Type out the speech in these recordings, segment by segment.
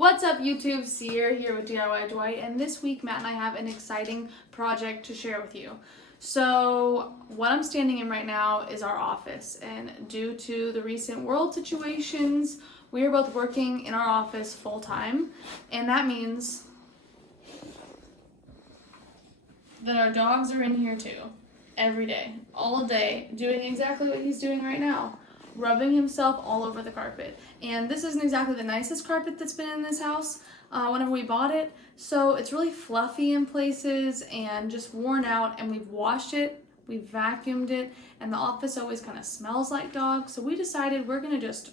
What's up YouTube, Seer here with DIY Dwight, and this week Matt and I have an exciting project to share with you. So what I'm standing in right now is our office, and due to the recent world situations, we are both working in our office full time, and that means that our dogs are in here too, every day, all day, doing exactly what he's doing right now. Rubbing himself all over the carpet. And this isn't exactly the nicest carpet that's been in this house whenever we bought it. So it's really fluffy in places and just worn out, and we've washed it, we've vacuumed it, and the office always kind of smells like dog. So we decided we're gonna just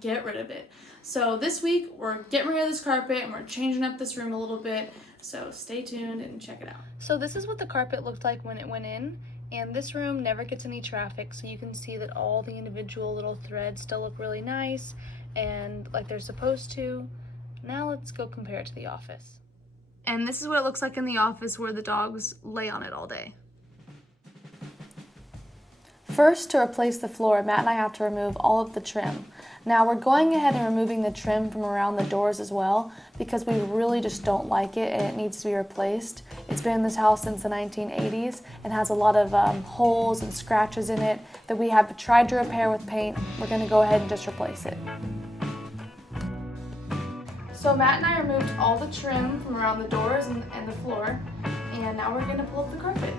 get rid of it. So this week we're getting rid of this carpet and we're changing up this room a little bit. So stay tuned and check it out. So this is what the carpet looked like when it went in. And this room never gets any traffic, so you can see that all the individual little threads still look really nice and like they're supposed to. Now let's go compare it to the office. And this is what it looks like in the office where the dogs lay on it all day. First, to replace the floor, Matt and I have to remove all of the trim. Now we're going ahead and removing the trim from around the doors as well because we really just don't like it and it needs to be replaced. It's been in this house since the 1980s and has a lot of holes and scratches in it that we have tried to repair with paint. We're going to go ahead and just replace it. So Matt and I removed all the trim from around the doors and the floor, and now we're going to pull up the carpet.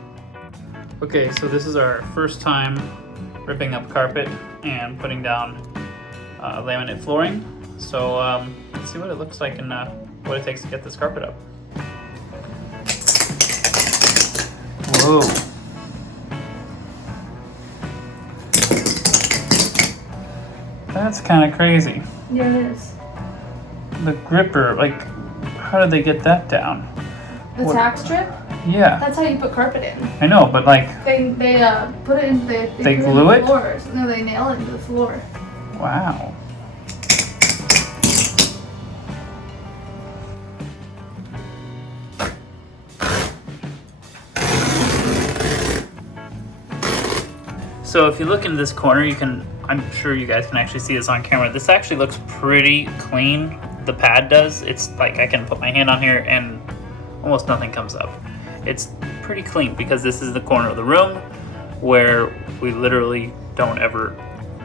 Okay, so this is our first time ripping up carpet and putting down laminate flooring. So let's see what it looks like and what it takes to get this carpet up. Whoa. That's kind of crazy. Yeah, it is. The gripper, like, how did they get that down? The tack strip? Yeah. That's how you put carpet in. I know, but like... They put it in the... They glue it? Floors. No, they nail it into the floor. Wow. So if you look in this corner, you can, I'm sure you guys can actually see this on camera. This actually looks pretty clean. The pad does. It's like I can put my hand on here and almost nothing comes up. It's pretty clean because this is the corner of the room where we literally don't ever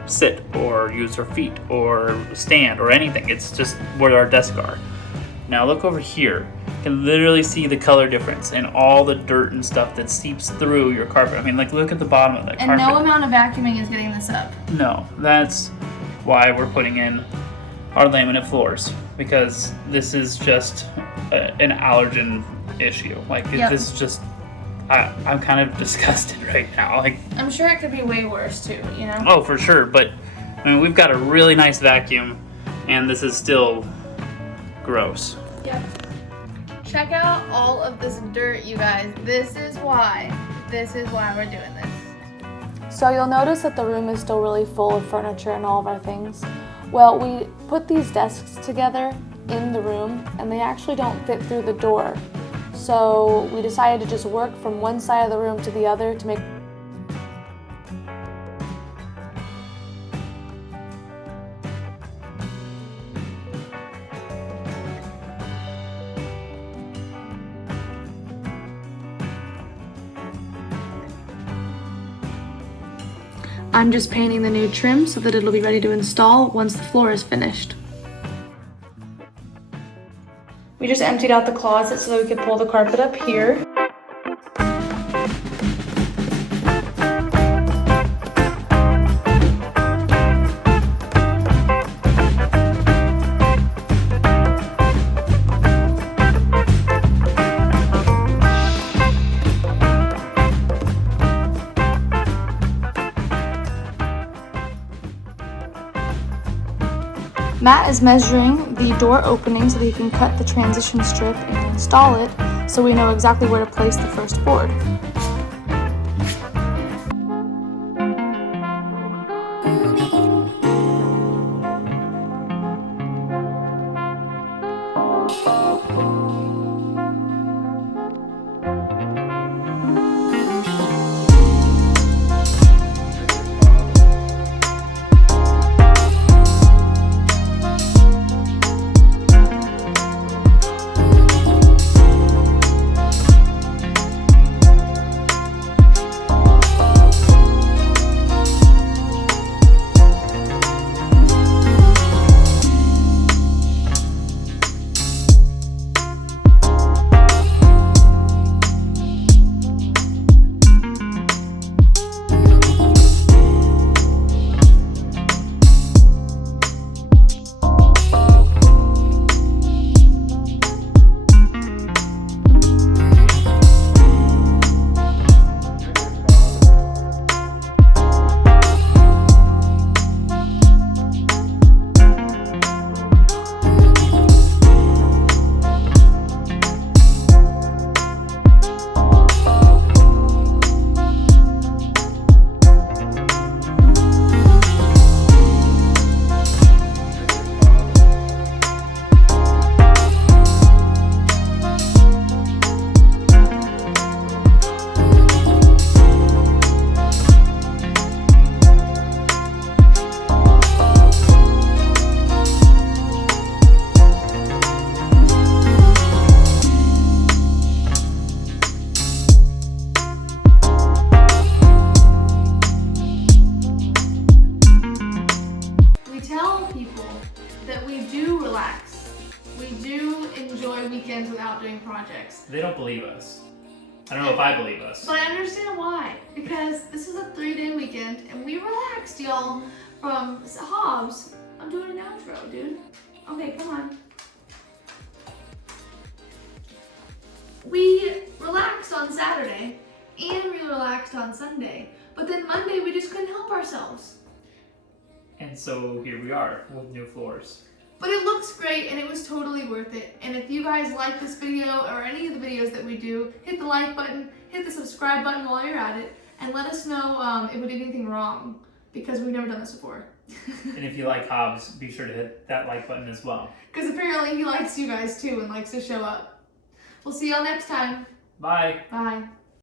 sit or use our feet or stand or anything. It's just where our desks are. Now look over here. You can literally see the color difference and all the dirt and stuff that seeps through your carpet. I mean, like, look at the bottom of that carpet. And no amount of vacuuming is getting this up. No, that's why we're putting in our laminate floors, because this is just an allergen issue. Like, this is just, I'm kind of disgusted right now. Like, I'm sure it could be way worse too, you know? Oh, for sure, but I mean, we've got a really nice vacuum and this is still gross. Yep. Check out all of this dirt, you guys. This is why we're doing this. So you'll notice that the room is still really full of furniture and all of our things. Well, we put these desks together in the room and they actually don't fit through the door. So we decided to just work from one side of the room to the other to make I'm just painting the new trim so that it'll be ready to install once the floor is finished. We just emptied out the closet so that we could pull the carpet up here. Matt is measuring the door opening so that he can cut the transition strip and install it so we know exactly where to place the first board. relax. We do enjoy weekends without doing projects. They don't believe us. I don't know if I believe us. But I understand why. Because this is a 3-day weekend and we relaxed, y'all. From Hobbs. I'm doing an outro, dude. Okay, come on. We relaxed on Saturday and we relaxed on Sunday. But then Monday we just couldn't help ourselves. And so here we are with new floors. But it looks great and it was totally worth it. And if you guys like this video or any of the videos that we do, hit the like button, hit the subscribe button while you're at it, and let us know if we did anything wrong, because we've never done this before. And if you like Hobbs, be sure to hit that like button as well. Because apparently he likes you guys too and likes to show up. We'll see y'all next time. Bye. Bye.